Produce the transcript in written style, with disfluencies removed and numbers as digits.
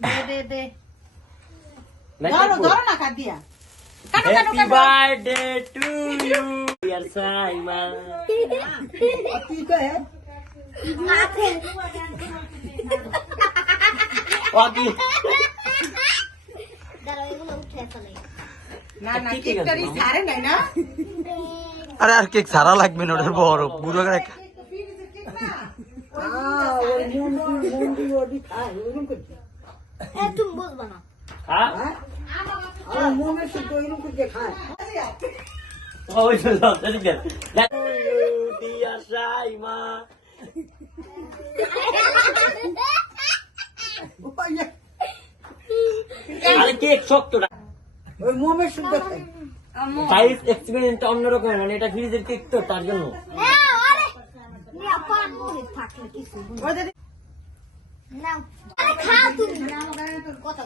দে ধরো না কাট দিয়া happy birthday to you dear Saima কি কয় ওকে না না কেকটারই ছাড়ে নাই না আরে আর কেক সারা লাগবে না ওটার বড় বুড়ো করে ওই মুন্ডি ওডি খায় ওরকম করছে তুমি বলবা না হ্যাঁ আমার মনে শুধু এরকম করছে খায় ওই তো ঠিক আছে ডিয়ার সাইমা আরে কেক শক্ত না ওই মোমে শুদ্ধ খায় সাইজ এক্সপেরিমেন্ট অন্যরকম মানে এটা ফ্রিজের কেক তো তার জন্য আরে নিয়া পান মুখে থাকলে কিছু না আরে খা তুমি কথা